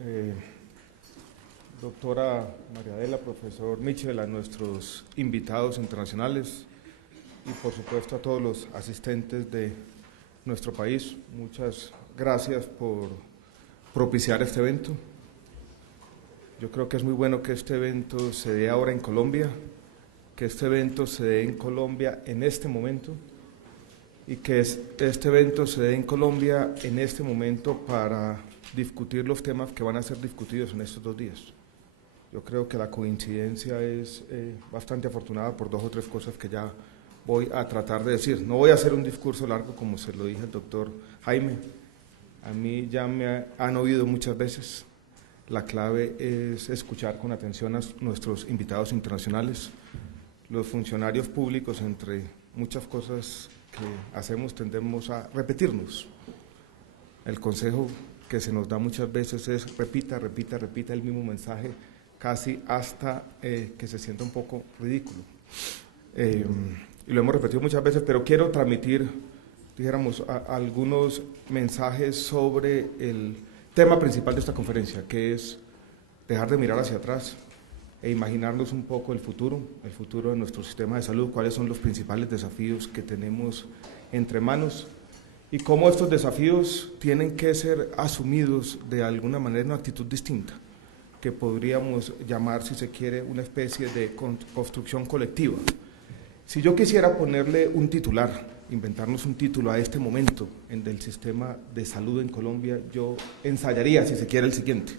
eh, doctora María Adela, profesor Michel, a nuestros invitados internacionales y por supuesto a todos los asistentes de nuestro país. Muchas gracias por propiciar este evento. Yo creo que es muy bueno que este evento se dé ahora en Colombia, que este evento se dé en Colombia en este momento y que este evento se dé en Colombia en este momento para discutir los temas que van a ser discutidos en estos 2 días. Yo creo que la coincidencia es bastante afortunada por 2 o 3 cosas que ya voy a tratar de decir. No voy a hacer un discurso largo como se lo dije al doctor Jaime. A mí ya me han oído muchas veces. La clave es escuchar con atención a nuestros invitados internacionales. Los funcionarios públicos, entre muchas cosas que hacemos, tendemos a repetirnos. El consejo que se nos da muchas veces es repita, repita, repita el mismo mensaje, casi hasta que se sienta un poco ridículo. Y lo hemos repetido muchas veces, pero quiero transmitir, dijéramos, algunos mensajes sobre el tema principal de esta conferencia, que es dejar de mirar hacia atrás e imaginarnos un poco el futuro de nuestro sistema de salud, cuáles son los principales desafíos que tenemos entre manos y cómo estos desafíos tienen que ser asumidos de alguna manera en una actitud distinta, que podríamos llamar, si se quiere, una especie de construcción colectiva. Si yo quisiera ponerle un titular, inventarnos un título a este momento del sistema de salud en Colombia, yo ensayaría, si se quiere, el siguiente: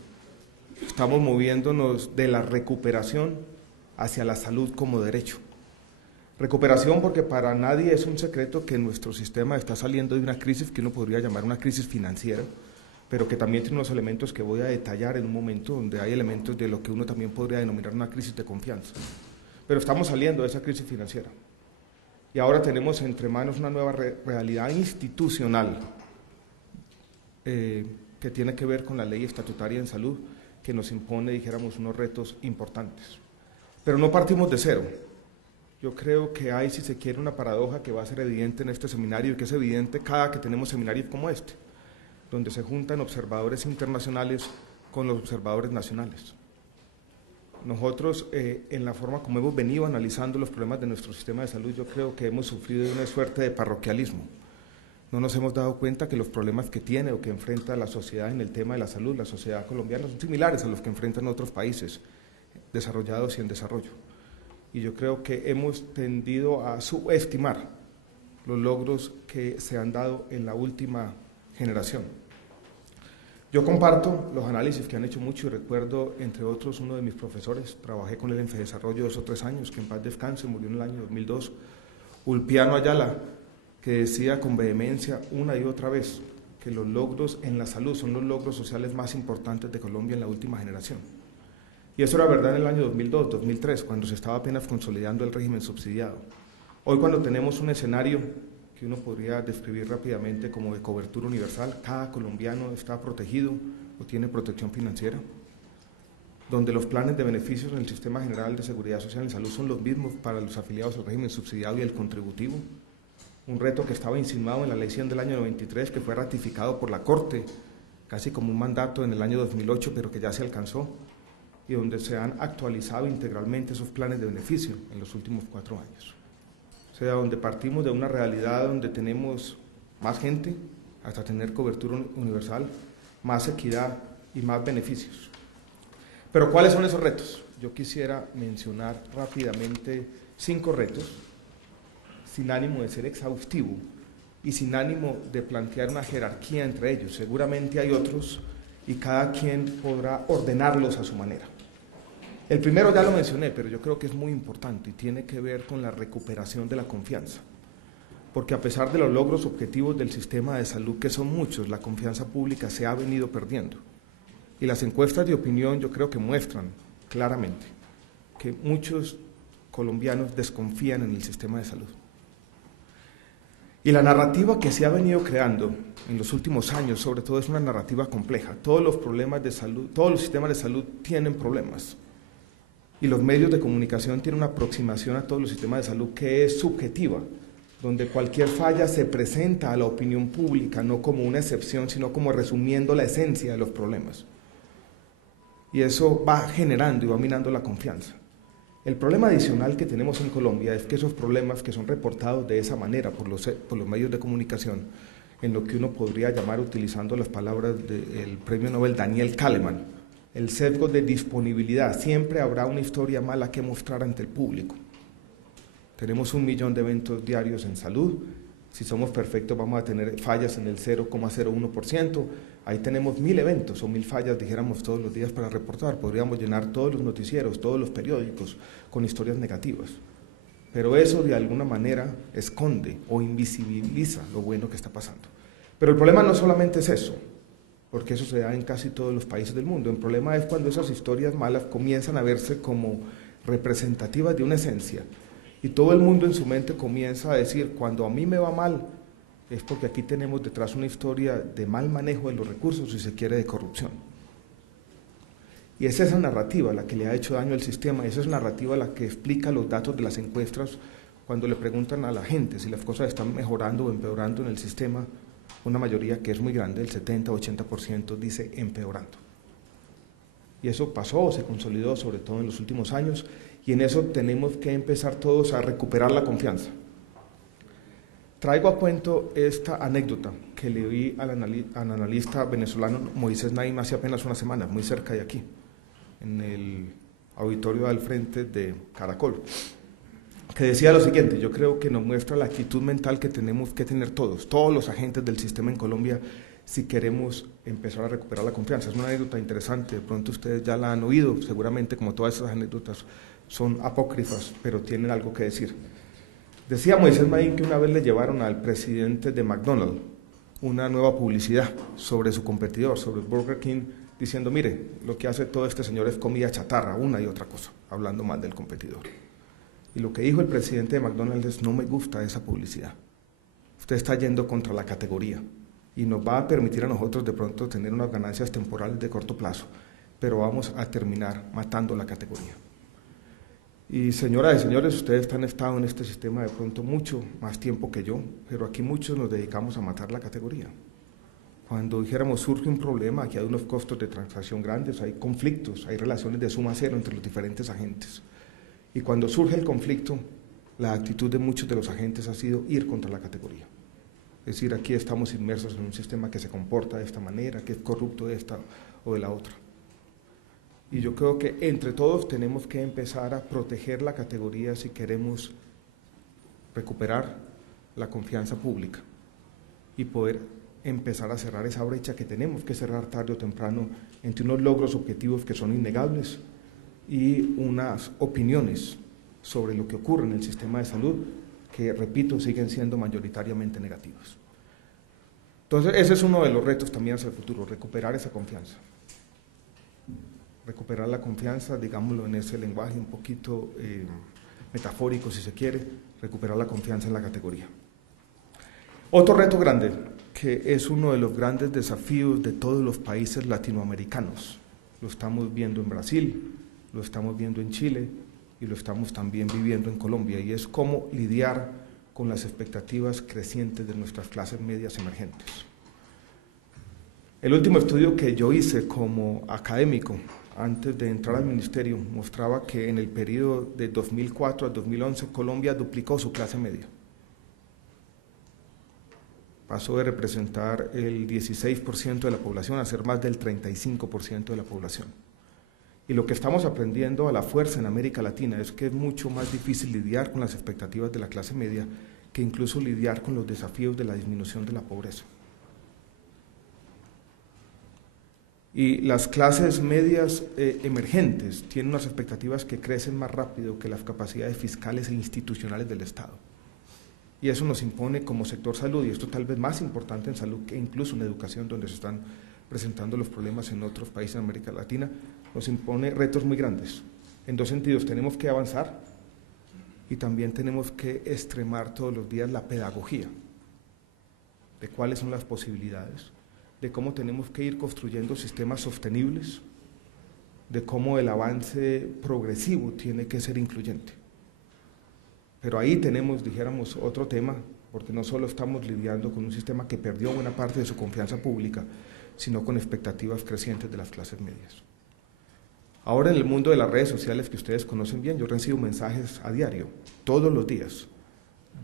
estamos moviéndonos de la recuperación hacia la salud como derecho. Recuperación porque para nadie es un secreto que nuestro sistema está saliendo de una crisis que uno podría llamar una crisis financiera, pero que también tiene unos elementos que voy a detallar en un momento, donde hay elementos de lo que uno también podría denominar una crisis de confianza. Pero estamos saliendo de esa crisis financiera. Y ahora tenemos entre manos una nueva realidad institucional que tiene que ver con la ley estatutaria en salud, que nos impone, dijéramos, unos retos importantes. Pero no partimos de cero. Yo creo que hay, si se quiere, una paradoja que va a ser evidente en este seminario y que es evidente cada que tenemos seminarios como este, donde se juntan observadores internacionales con los observadores nacionales. Nosotros, en la forma como hemos venido analizando los problemas de nuestro sistema de salud, yo creo que hemos sufrido de una suerte de parroquialismo. No nos hemos dado cuenta que los problemas que tiene o que enfrenta la sociedad en el tema de la salud, la sociedad colombiana, son similares a los que enfrentan otros países desarrollados y en desarrollo. Y yo creo que hemos tendido a subestimar los logros que se han dado en la última generación. Yo comparto los análisis que han hecho mucho y recuerdo, entre otros, uno de mis profesores, trabajé con él en FEDesarrollo 2 o 3 años, que en paz descanse, murió en el año 2002, Ulpiano Ayala, que decía con vehemencia una y otra vez que los logros en la salud son los logros sociales más importantes de Colombia en la última generación. Y eso era verdad en el año 2002, 2003, cuando se estaba apenas consolidando el régimen subsidiado. Hoy, cuando tenemos un escenario que uno podría describir rápidamente como de cobertura universal, cada colombiano está protegido o tiene protección financiera, donde los planes de beneficios en el Sistema General de Seguridad Social en Salud son los mismos para los afiliados al régimen subsidiado y el contributivo, un reto que estaba insinuado en la Ley 100 del año 93, que fue ratificado por la Corte, casi como un mandato en el año 2008, pero que ya se alcanzó, y donde se han actualizado integralmente esos planes de beneficio en los últimos 4 años. O sea, donde partimos de una realidad donde tenemos más gente, hasta tener cobertura universal, más equidad y más beneficios. Pero ¿cuáles son esos retos? Yo quisiera mencionar rápidamente 5 retos, sin ánimo de ser exhaustivo y sin ánimo de plantear una jerarquía entre ellos. Seguramente hay otros y cada quien podrá ordenarlos a su manera. El primero ya lo mencioné, pero yo creo que es muy importante y tiene que ver con la recuperación de la confianza. Porque a pesar de los logros objetivos del sistema de salud, que son muchos, la confianza pública se ha venido perdiendo. Y las encuestas de opinión yo creo que muestran claramente que muchos colombianos desconfían en el sistema de salud. Y la narrativa que se ha venido creando en los últimos años, sobre todo, es una narrativa compleja. Todos los problemas de salud, todos los sistemas de salud tienen problemas. Y los medios de comunicación tienen una aproximación a todos los sistemas de salud que es subjetiva, donde cualquier falla se presenta a la opinión pública, no como una excepción, sino como resumiendo la esencia de los problemas. y eso va generando y va minando la confianza. El problema adicional que tenemos en Colombia es que esos problemas que son reportados de esa manera por los medios de comunicación, en lo que uno podría llamar, utilizando las palabras del premio Nobel Daniel Kahneman, el sesgo de disponibilidad. Siempre habrá una historia mala que mostrar ante el público. Tenemos 1 millón de eventos diarios en salud. Si somos perfectos vamos a tener fallas en el 0,01%. Ahí tenemos 1000 eventos o 1000 fallas, dijéramos, todos los días para reportar. Podríamos llenar todos los noticieros, todos los periódicos con historias negativas. Pero eso de alguna manera esconde o invisibiliza lo bueno que está pasando. Pero el problema no solamente es eso, porque eso se da en casi todos los países del mundo. El problema es cuando esas historias malas comienzan a verse como representativas de una esencia y todo el mundo en su mente comienza a decir, cuando a mí me va mal, es porque aquí tenemos detrás una historia de mal manejo de los recursos, si se quiere, de corrupción. Y es esa narrativa la que le ha hecho daño al sistema, esa es la narrativa la que explica los datos de las encuestas cuando le preguntan a la gente si las cosas están mejorando o empeorando en el sistema. Una mayoría que es muy grande, el 70-80% dice empeorando. Y eso pasó, se consolidó sobre todo en los últimos años, y en eso tenemos que empezar todos a recuperar la confianza. Traigo a cuento esta anécdota que le oí al analista venezolano Moisés Naim hace apenas una semana, muy cerca de aquí, en el auditorio al frente de Caracol, que decía lo siguiente: yo creo que nos muestra la actitud mental que tenemos que tener todos los agentes del sistema en Colombia si queremos empezar a recuperar la confianza. Es una anécdota interesante, de pronto ustedes ya la han oído, seguramente, como todas esas anécdotas son apócrifas, pero tienen algo que decir. Decía Moisés Naim que una vez le llevaron al presidente de McDonald's una nueva publicidad sobre su competidor, sobre Burger King, diciendo, mire, lo que hace todo este señor es comida chatarra, una y otra cosa, hablando mal del competidor. Y lo que dijo el presidente de McDonald's es, no me gusta esa publicidad. Usted está yendo contra la categoría y nos va a permitir a nosotros de pronto tener unas ganancias temporales de corto plazo, pero vamos a terminar matando la categoría. Y señoras y señores, ustedes han estado en este sistema de pronto mucho más tiempo que yo, pero aquí muchos nos dedicamos a matar la categoría. Cuando dijéramos surge un problema, aquí hay unos costos de transacción grandes, hay conflictos, hay relaciones de suma cero entre los diferentes agentes. Y cuando surge el conflicto, la actitud de muchos de los agentes ha sido ir contra la categoría. Es decir, aquí estamos inmersos en un sistema que se comporta de esta manera, que es corrupto de esta o de la otra. Y yo creo que entre todos tenemos que empezar a proteger la categoría si queremos recuperar la confianza pública y poder empezar a cerrar esa brecha que tenemos que cerrar tarde o temprano entre unos logros objetivos que son innegables y unas opiniones sobre lo que ocurre en el sistema de salud que, repito, siguen siendo mayoritariamente negativas. Entonces, ese es uno de los retos también hacia el futuro, recuperar esa confianza. Recuperar la confianza, digámoslo en ese lenguaje un poquito metafórico, si se quiere, recuperar la confianza en la categoría. Otro reto grande, que es uno de los grandes desafíos de todos los países latinoamericanos, lo estamos viendo en Brasil, lo estamos viendo en Chile y lo estamos también viviendo en Colombia, y es cómo lidiar con las expectativas crecientes de nuestras clases medias emergentes. El último estudio que yo hice como académico, antes de entrar al ministerio, mostraba que en el periodo de 2004 a 2011 Colombia duplicó su clase media. Pasó de representar el 16% de la población a ser más del 35% de la población. Y lo que estamos aprendiendo a la fuerza en América Latina es que es mucho más difícil lidiar con las expectativas de la clase media que incluso lidiar con los desafíos de la disminución de la pobreza. Y las clases medias emergentes tienen unas expectativas que crecen más rápido que las capacidades fiscales e institucionales del Estado. Y eso nos impone como sector salud, y esto tal vez más importante en salud que incluso en educación, donde se están presentando los problemas en otros países de América Latina, nos impone retos muy grandes. En dos sentidos, tenemos que avanzar y también tenemos que extremar todos los días la pedagogía de cuáles son las posibilidades, de cómo tenemos que ir construyendo sistemas sostenibles, de cómo el avance progresivo tiene que ser incluyente. Pero ahí tenemos, dijéramos, otro tema, porque no solo estamos lidiando con un sistema que perdió buena parte de su confianza pública, sino con expectativas crecientes de las clases medias. Ahora en el mundo de las redes sociales que ustedes conocen bien, yo recibo mensajes a diario, todos los días,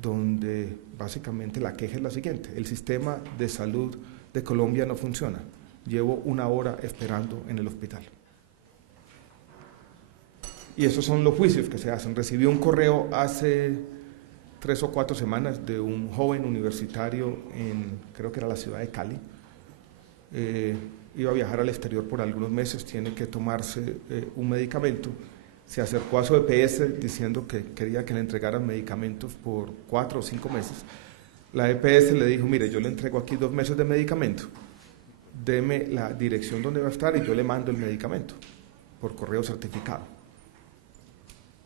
donde básicamente la queja es la siguiente: el sistema de salud de Colombia no funciona, llevo 1 hora esperando en el hospital. Y esos son los juicios que se hacen. Recibí un correo hace 3 o 4 semanas de un joven universitario creo que era la ciudad de Cali. Iba a viajar al exterior por algunos meses, tiene que tomarse un medicamento. Se acercó a su EPS diciendo que quería que le entregaran medicamentos por 4 o 5 meses. La EPS le dijo: mire, yo le entrego aquí 2 meses de medicamento, deme la dirección donde va a estar y yo le mando el medicamento por correo certificado.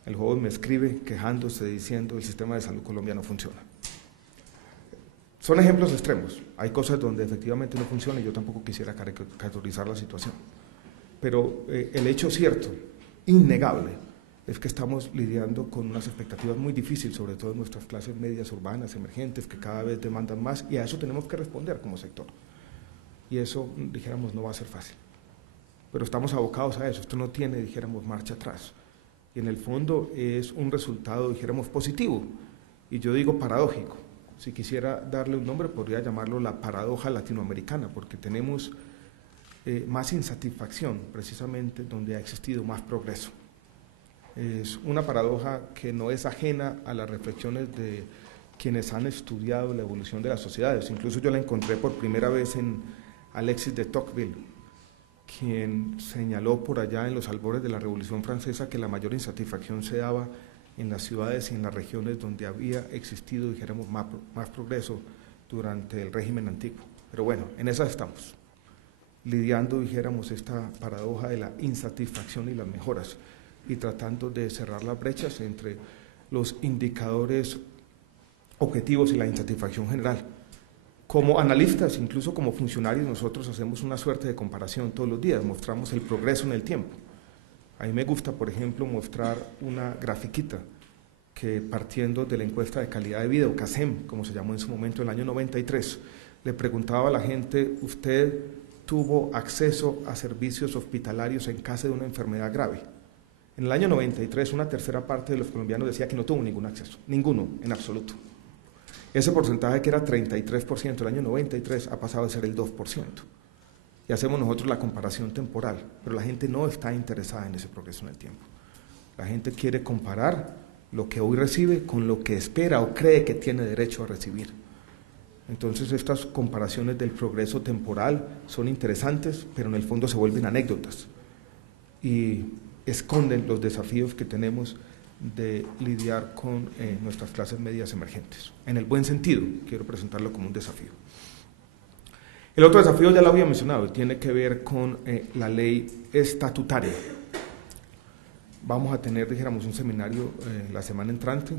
El joven me escribe quejándose, diciendo: el sistema de salud colombiano no funciona. Son ejemplos extremos, hay cosas donde efectivamente no funciona y yo tampoco quisiera caricaturizar la situación. Pero el hecho cierto, innegable, es que estamos lidiando con unas expectativas muy difíciles, sobre todo en nuestras clases medias urbanas, emergentes, que cada vez demandan más, y a eso tenemos que responder como sector. Y eso, dijéramos, no va a ser fácil. Pero estamos abocados a eso, esto no tiene, dijéramos, marcha atrás. Y en el fondo es un resultado, dijéramos, positivo, y yo digo paradójico. Si quisiera darle un nombre, podría llamarlo la paradoja latinoamericana, porque tenemos más insatisfacción, precisamente donde ha existido más progreso. Es una paradoja que no es ajena a las reflexiones de quienes han estudiado la evolución de las sociedades. Incluso yo la encontré por primera vez en Alexis de Tocqueville, quien señaló por allá en los albores de la Revolución Francesa que la mayor insatisfacción se daba en las ciudades y en las regiones donde había existido, dijéramos, más progreso durante el régimen antiguo. Pero bueno, en esas estamos, lidiando, dijéramos, esta paradoja de la insatisfacción y las mejoras, y tratando de cerrar las brechas entre los indicadores objetivos y la insatisfacción general. Como analistas, incluso como funcionarios, nosotros hacemos una suerte de comparación todos los días, mostramos el progreso en el tiempo. A mí me gusta, por ejemplo, mostrar una grafiquita que, partiendo de la encuesta de calidad de vida, o CASEM, como se llamó en su momento, en el año 93, le preguntaba a la gente: ¿usted tuvo acceso a servicios hospitalarios en caso de una enfermedad grave? En el año 93, una tercera parte de los colombianos decía que no tuvo ningún acceso, ninguno, en absoluto. Ese porcentaje, que era 33% el año 93, ha pasado a ser el 2%. Y hacemos nosotros la comparación temporal, pero la gente no está interesada en ese progreso en el tiempo. La gente quiere comparar lo que hoy recibe con lo que espera o cree que tiene derecho a recibir. Entonces, estas comparaciones del progreso temporal son interesantes, pero en el fondo se vuelven anécdotas y esconden los desafíos que tenemos de lidiar con nuestras clases medias emergentes. En el buen sentido, quiero presentarlo como un desafío. El otro desafío ya lo había mencionado, tiene que ver con la ley estatutaria. Vamos a tener, dijéramos, un seminario la semana entrante.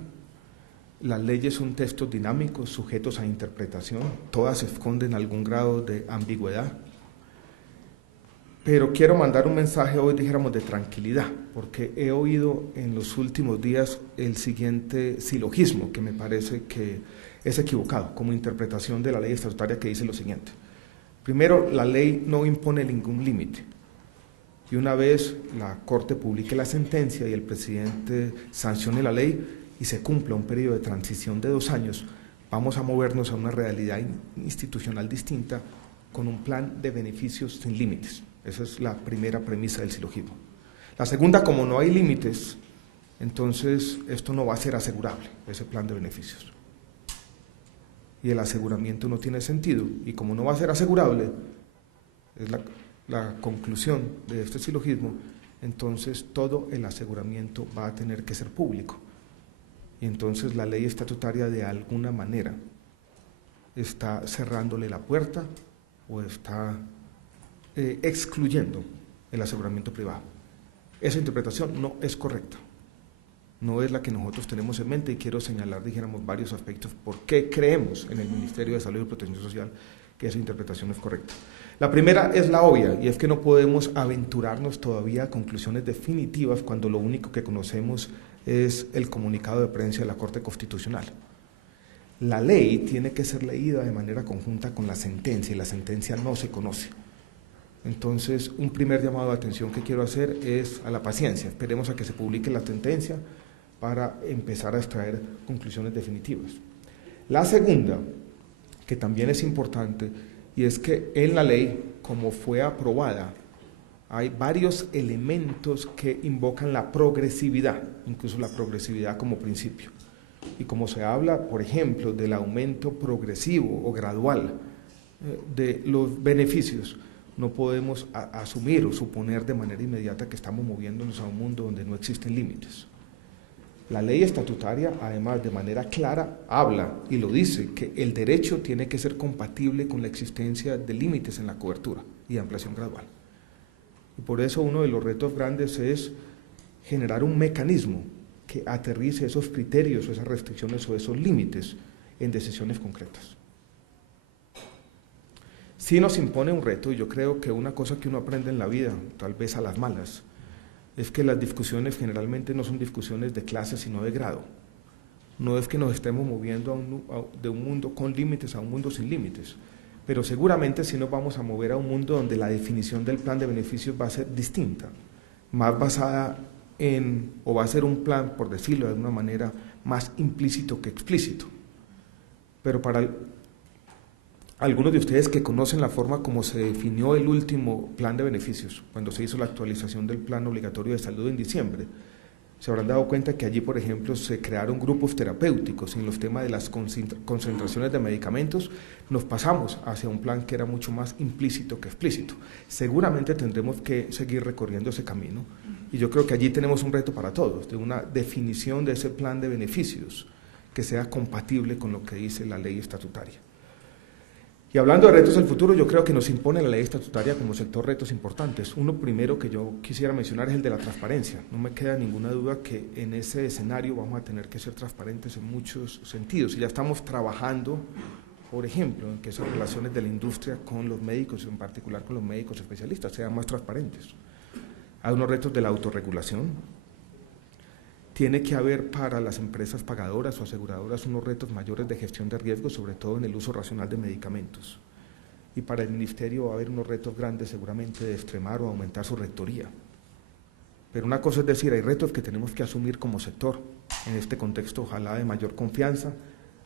Las leyes son textos dinámicos, sujetos a interpretación, todas esconden algún grado de ambigüedad. Pero quiero mandar un mensaje hoy, dijéramos, de tranquilidad, porque he oído en los últimos días el siguiente silogismo, que me parece que es equivocado, como interpretación de la ley estatutaria, que dice lo siguiente. Primero, la ley no impone ningún límite, y una vez la Corte publique la sentencia y el presidente sancione la ley y se cumpla un periodo de transición de 2 años, vamos a movernos a una realidad institucional distinta, con un plan de beneficios sin límites. Esa es la primera premisa del silogismo. La segunda, como no hay límites, entonces esto no va a ser asegurable, ese plan de beneficios. Y el aseguramiento no tiene sentido, y como no va a ser asegurable, es la conclusión de este silogismo, entonces todo el aseguramiento va a tener que ser público. Y entonces la ley estatutaria, de alguna manera, está cerrándole la puerta o está excluyendo el aseguramiento privado. Esa interpretación no es correcta, no es la que nosotros tenemos en mente, y quiero señalar, dijéramos, varios aspectos por qué creemos en el Ministerio de Salud y Protección Social que esa interpretación es correcta. La primera es la obvia, y es que no podemos aventurarnos todavía a conclusiones definitivas cuando lo único que conocemos es el comunicado de prensa de la Corte Constitucional. La ley tiene que ser leída de manera conjunta con la sentencia, y la sentencia no se conoce. Entonces, un primer llamado de atención que quiero hacer es a la paciencia. Esperemos a que se publique la sentencia para empezar a extraer conclusiones definitivas. La segunda, que también es importante, y es que en la ley, como fue aprobada, hay varios elementos que invocan la progresividad, incluso la progresividad como principio. Y como se habla, por ejemplo, del aumento progresivo o gradual de los beneficios, no podemos asumir o suponer de manera inmediata que estamos moviéndonos a un mundo donde no existen límites. La ley estatutaria, además, de manera clara, habla y lo dice, que el derecho tiene que ser compatible con la existencia de límites en la cobertura y ampliación gradual. Y por eso uno de los retos grandes es generar un mecanismo que aterrice esos criterios o esas restricciones o esos límites en decisiones concretas. Sí nos impone un reto, y yo creo que una cosa que uno aprende en la vida, tal vez a las malas, es que las discusiones generalmente no son discusiones de clase, sino de grado. No es que nos estemos moviendo de un mundo con límites a un mundo sin límites, pero seguramente sí nos vamos a mover a un mundo donde la definición del plan de beneficios va a ser distinta, más basada en, o va a ser un plan, por decirlo de alguna manera, más implícito que explícito. Pero para algunos de ustedes que conocen la forma como se definió el último plan de beneficios, cuando se hizo la actualización del plan obligatorio de salud en diciembre, se habrán dado cuenta que allí, por ejemplo, se crearon grupos terapéuticos. En los temas de las concentraciones de medicamentos nos pasamos hacia un plan que era mucho más implícito que explícito. Seguramente tendremos que seguir recorriendo ese camino, y yo creo que allí tenemos un reto para todos, de una definición de ese plan de beneficios que sea compatible con lo que dice la ley estatutaria. Y hablando de retos del futuro, yo creo que nos impone la ley estatutaria como sector retos importantes. Uno primero que yo quisiera mencionar es el de la transparencia. No me queda ninguna duda que en ese escenario vamos a tener que ser transparentes en muchos sentidos. Y ya estamos trabajando, por ejemplo, en que esas relaciones de la industria con los médicos, en particular con los médicos especialistas, sean más transparentes. Hay unos retos de la autorregulación. Tiene que haber para las empresas pagadoras o aseguradoras unos retos mayores de gestión de riesgos, sobre todo en el uso racional de medicamentos. Y para el Ministerio va a haber unos retos grandes seguramente de extremar o aumentar su rectoría. Pero una cosa es decir, hay retos que tenemos que asumir como sector, en este contexto ojalá de mayor confianza,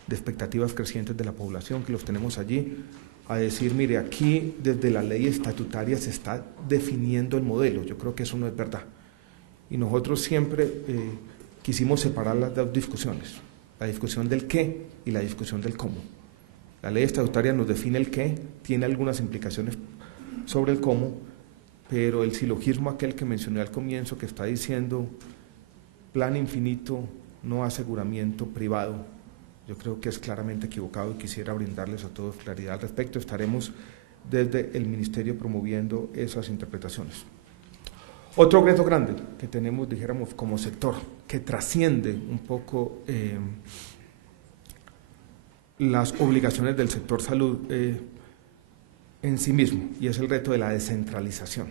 de expectativas crecientes de la población, que los tenemos allí, a decir, mire, aquí desde la ley estatutaria se está definiendo el modelo. Yo creo que eso no es verdad. Y nosotros siempre quisimos separar las dos discusiones, la discusión del qué y la discusión del cómo. La ley estatutaria nos define el qué, tiene algunas implicaciones sobre el cómo, pero el silogismo aquel que mencioné al comienzo, que está diciendo plan infinito, no aseguramiento privado, yo creo que es claramente equivocado y quisiera brindarles a todos claridad al respecto. Estaremos desde el Ministerio promoviendo esas interpretaciones. Otro reto grande que tenemos, dijéramos, como sector, que trasciende un poco las obligaciones del sector salud en sí mismo, y es el reto de la descentralización.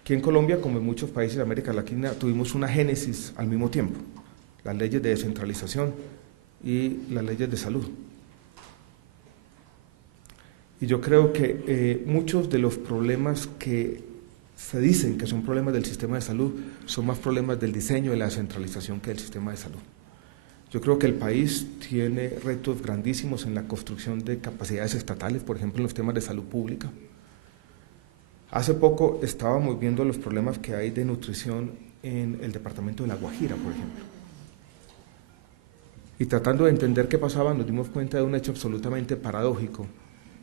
Aquí en Colombia, como en muchos países de América Latina, tuvimos una génesis al mismo tiempo, las leyes de descentralización y las leyes de salud. Y yo creo que muchos de los problemas que se dicen que son problemas del sistema de salud, son más problemas del diseño de la descentralización que del sistema de salud. Yo creo que el país tiene retos grandísimos en la construcción de capacidades estatales, por ejemplo, en los temas de salud pública. Hace poco estábamos viendo los problemas que hay de nutrición en el departamento de La Guajira, por ejemplo. Y tratando de entender qué pasaba, nos dimos cuenta de un hecho absolutamente paradójico,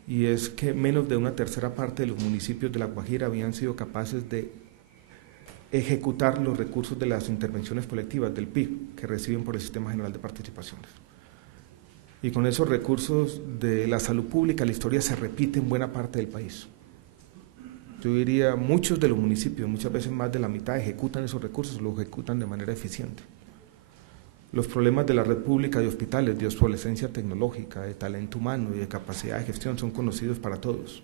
y es que menos de una tercera parte de los municipios de La Guajira habían sido capaces de ejecutar los recursos de las intervenciones colectivas del PIB que reciben por el Sistema General de Participaciones. Y con esos recursos de la salud pública la historia se repite en buena parte del país. Yo diría, muchos de los municipios, muchas veces más de la mitad, ejecutan esos recursos, los ejecutan de manera eficiente. Los problemas de la red pública de hospitales, de obsolescencia tecnológica, de talento humano y de capacidad de gestión son conocidos para todos.